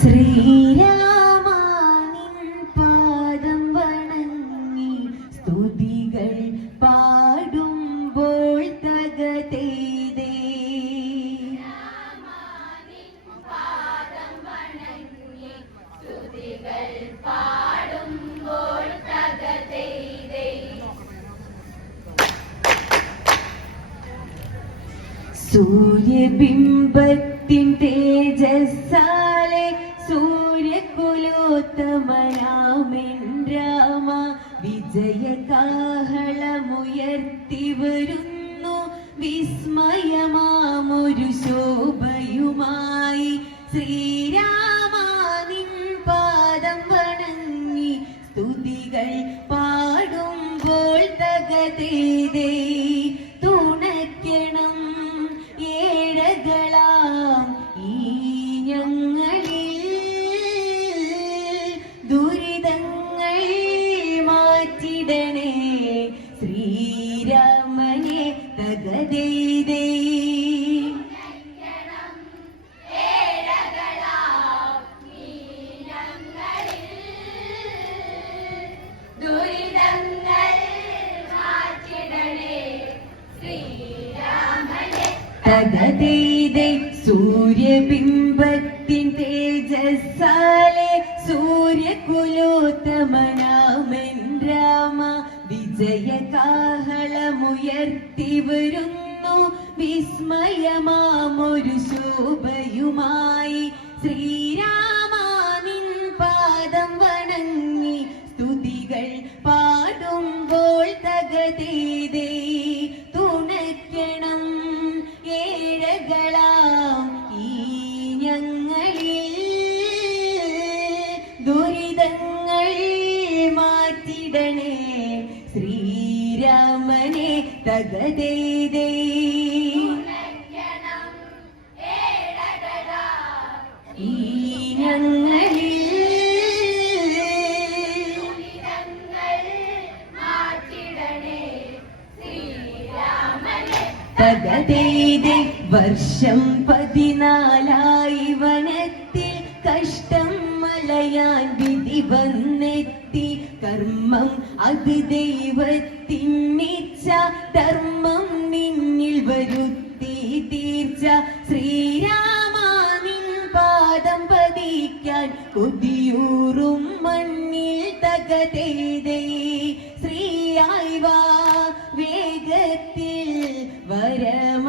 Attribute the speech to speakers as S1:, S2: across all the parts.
S1: ശ്രീരാമാ നിൻ പാദം വണങ്ങി സ്തുതികൾ പാടുമ്പോൾ തകതേതേ സൂര്യബിംബത്തിൻ തേജസ്സാലെ സൂര്യകുലോത്തമനാമെൻ രാമ വിജയകാഹളമുയർത്തി വരുന്നു വിസ്മയമാമൊരു ശോഭയുമായി ശ്രീരാമ നിൻ പാദം വണങ്ങി സ്തുതികൾ പാടുമ്പോൾ തകതേതേ തകതേതേ സൂര്യബിംബത്തിൻ തേജസ്സാലെ സൂര്യകുലോത്തമനാമൻ രാമ വിജയകാഹളമുയർത്തി വരുന്നു വിസ്മയമാമൊരു ശോഭയുമായി തകതേതേ ഈ ഞങ്ങളിൽ തകതേതെ വർഷം പതിനാലായി വനത്തിൽ കഷ്ടം മലയാൻ വിധി വന്നെത്തി. കർമ്മം അത് ദൈവത്തിന്നിച്ച ധർമ്മം നിന്നിൽ വരുത്തി തീർച്ച. ശ്രീരാമ നിൻ പാദം പതിക്കാൻ കൊതിയൂറും മണ്ണിൽ തകതേതേ. ശ്രീയായി വാ വേഗത്തിൽ വരമരുളാൻ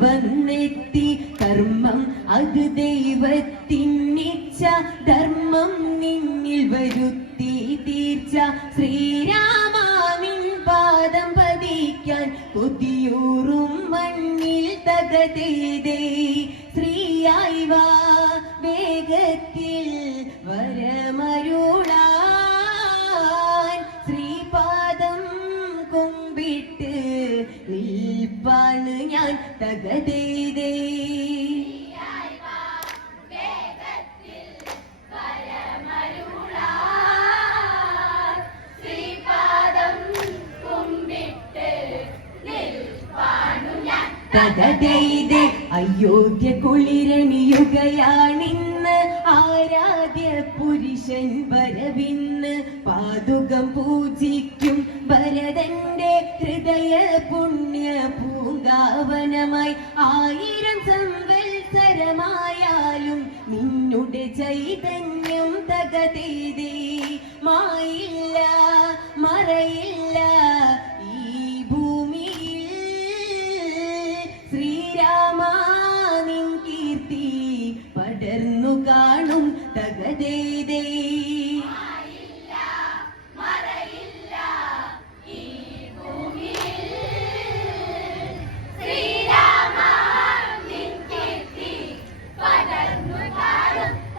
S1: വന്നെത്തി കർമ്മം അത് ദൈവത്തിന്നിച്ച ധർമ്മം നിന്നിൽ വരുത്തി തീർച്ച. ശ്രീരാമാവിൻ പാദം പതിക്കാൻ കൊതിയൂറും മണ്ണിൽ തകതേതേ ശ്രീയായി വാ വേഗത്തിൽ വരമരുളാൻ നിൽപ്പാണ് ഞാൻ തകതീതേ അയോധ്യ കുളിരണിയുകയാണിന്ന് ആരാധ്യ പുരുഷൻ വരവിന്ന് പാതുകം പൂജിക്കും. ഭരതന്റെ ഹൃദയ പുണ്യ പൂങ്കാവനമായി ആയിരം സംവത്സരമായാലും നിന്നുടെ ചൈതന്യം തകതീതി. മായില്ല മറയില്ല ഈ ഭൂമിയിൽ ശ്രീരാമ നിൻ കീർത്തി പടർന്നു കാണും
S2: തകതേ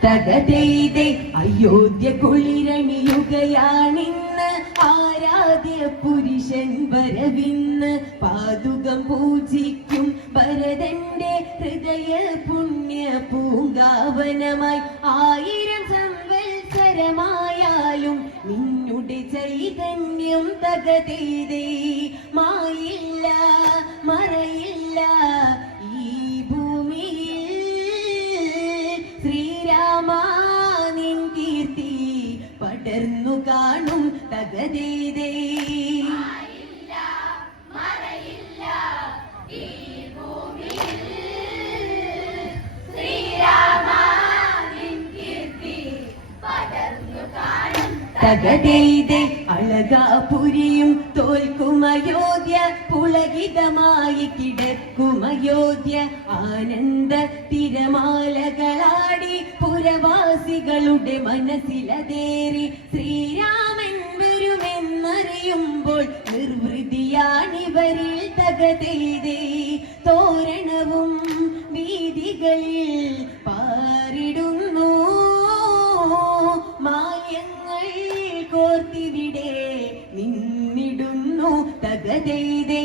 S1: തകതൈതെ അയോധ്യ കുളിരണിയുകയാണിന്ന് ആരാധ്യ പുരുഷൻ വരവിന്ന് പാതുകം പൂജിക്കും. ഭരതന്റെ ഹൃദയ പുണ്യ പൂങ്കാവനമായി ആയിരം സംവത്സരമായാലും നിന്നുടെ ചൈതന്യം തകതൈതേ. മായില്ല മറയില്ല ഈ ഭൂമിയിൽ ശ്രീരാമ പടർന്നു കാണും തകതീതേ. തകതേതെ അളകാപുരിയും തോൽക്കുമയോധ്യ പുളകിതമായി കിടക്കുമയോധ്യ ആനന്ദ തിരമാലകളാടി പുരവാസികളുടെ മനസ്സിലതേറി ശ്രീരാമൻ വരുമെന്നറിയുമ്പോൾ നിർവൃതിയാണിവരിൽ തകതേതേ തോരണവും വീതികളിൽ പാറിടുന്നു. മായങ്ങൾ കോർത്തിവിടെ നിന്നിടുന്നു തകതേതേ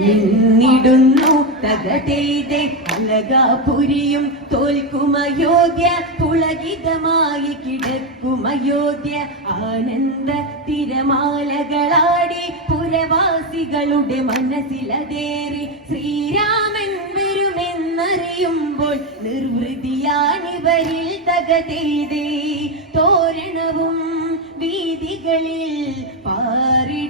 S1: നിന്നിടുന്നു തകതെയ്തെ അലകാപുരിയും തോൽക്കുമയോഗ്യ പുളകിതമായി കിടക്കുമയോഗ്യ ആനന്ദ തിരമാലകളാടി പുരവാസികളുടെ മനസ്സിലതേറി ശ്രീരാമൻ വരുമെന്നറിയുമ്പോൾ നിർവൃതിയാണിവരിൽ തകതെയ്തേ തോരണവും വീതികളിൽ പാറിടുന്നു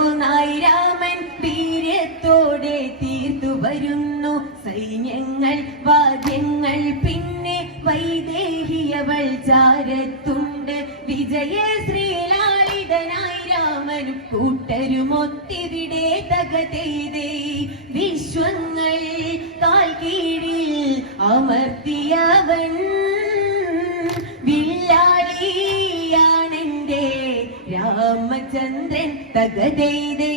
S1: തകതേതേ വിശ്വങ്ങൾ കാൽ കീഴിൽ അമർത്തിയവൻ വില്ലാളിയാണെന്റെ രാമചന്ദ്രൻ തകതേതേ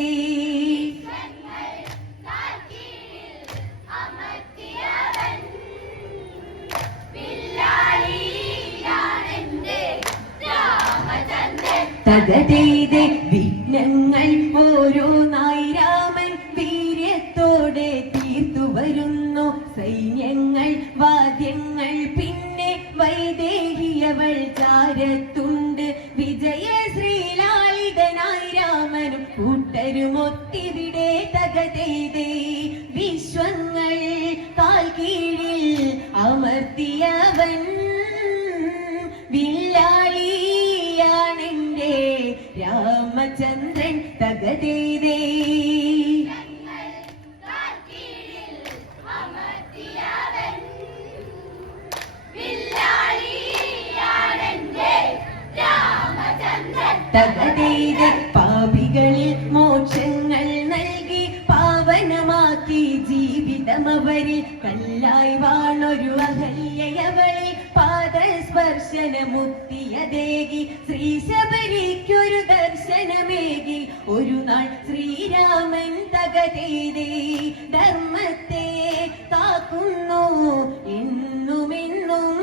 S1: തകതേതെ വിഘ്നങ്ങൾ ഓരോന്നായി രാമൻ വീര്യത്തോടെ തീർത്തു വരുന്നു സൈന്യങ്ങൾ വാദ്യങ്ങൾ. പിന്നെ വൈദേഹിയവൾ ചാരത്തുണ്ട്. വിജയ ശ്രീലാളിതനായി രാമനും കൂട്ടരുമൊത്തിവിടെ തകതേതേ. വിശ്വങ്ങൾ കാൽ കീഴിൽ അമർത്തിയവൻ. വില്ലാളിയാണെന്റെ രാമചന്ദ്രൻ തകതേതേ ജീവിതമവരിൽ കല്ലായി വാണൊരു അഹല്യവളിൽ പാദസ്പർശന ദേകി ശ്രീ ശബരിക്കൊരു ദർശനമേകി. ഒരു നാൾ ശ്രീരാമൻ തകതേതേ ധർമ്മത്തെ കാക്കുന്നു എന്നുമെന്നും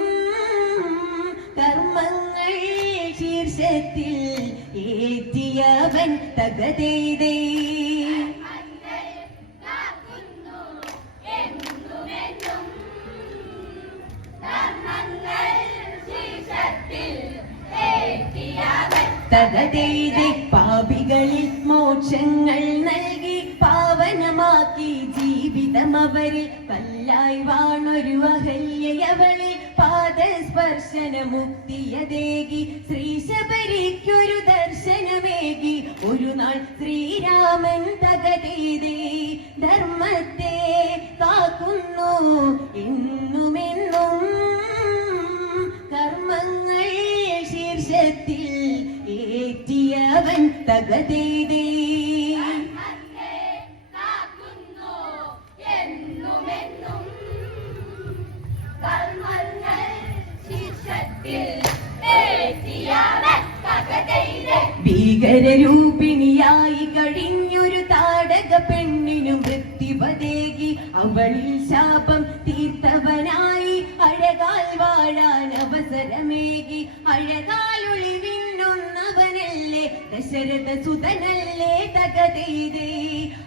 S1: കർമ്മങ്ങൾ ശീർഷത്തിൽ ഏറ്റിയവൻ തകതേതേ തകതേതെ പാപികളിൽ മോക്ഷങ്ങൾ നൽകി പാവനമാക്കി ജീവിതം അവരിൽ കല്ലായി വാണൊരു അഹല്യവളിൽ പാദസ്പർശന മുക്തിയതേകി ശ്രീ ശബരിക്കൊരു ദർശനമേകി. ഒരു നാൾ ശ്രീരാമൻ തകതീതേ ധർമ്മത്തെ കാക്കുന്നു. എന്നുമെന്നും ഭീകരരൂപിണിയായി കഴിഞ്ഞൊരു താടക പെണ്ണിനു വൃത്തിപതേകി അവളിൽ ശാപം തീർത്തവനായി. അഴകാൽ വാഴാൻ അവസരമേകി. അഴകാൽ ഒളിവിന്നൊന്നവനല്ലേ ദശരഥ സുതനല്ലേ തകതീതേ?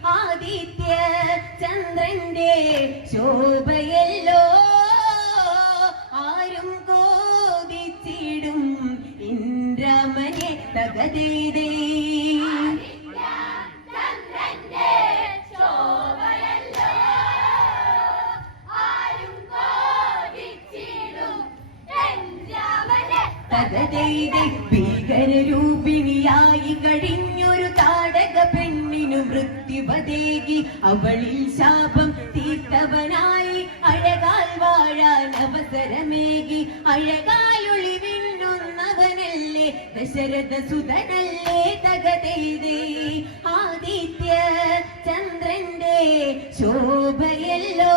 S1: ആദിത്യ ചന്ദ്രന്റെ ശോഭയല്ലോ. ആരും കോതിച്ചിടും ഇന്ദ്രമനെ തകതീതേ.
S2: കോപിച്ചിടും
S1: തകതീതേ. ഭീകരരൂപിണിയായി കഴിഞ്ഞൊരു താടക പെണ്ണിനു വൃത്തിപതേകി അവളിൽ ശാപം തീർത്തവനായി അഴകാൽ വാഴാൻ അവസരമേകി. അഴകാൽ വിണ്ണുന്നവനല്ലേ ദശരഥ സുതനല്ലേ തകതെയ്തേ ആദിത്യ ചന്ദ്രന്റെ ശോഭയല്ലോ.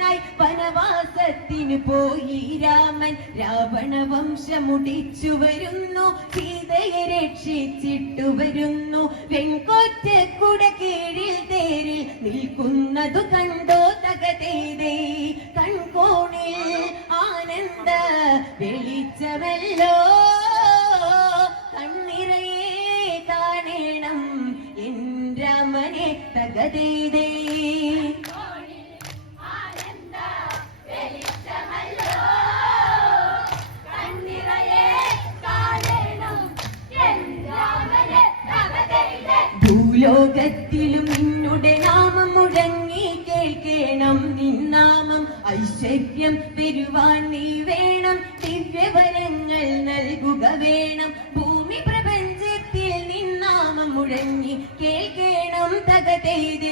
S1: വനവാസത്തിന് പോയി രാമൻ രാവണ വംശമുടിച്ചു വരുന്നു. സീതയെ രക്ഷിച്ചിട്ടു വരുന്നു. വെൺകൊറ്റ കുട കീഴിൽ തേരിൽ നിൽക്കുന്നതു കണ്ടോ തകതേതേ. കൺകോണിൽ ആനന്ദ വെളിച്ചമല്ലോ. കണ്ണിറയെ കാണണം എൻരമനെ തകതീതേ. ഭൂലോകത്തിലും നിന്നുടെ നാമം മുഴങ്ങി കേൾക്കണം നിന്നാമം ഐശ്വര്യം തരുവാൻ നീ വേണം. ദിവ്യവരങ്ങൾ നൽകുക വേണം. ഭൂമി പ്രപഞ്ചത്തിൽ നിന്നാമം മുഴങ്ങി കേൾക്കണം. തകതേതേ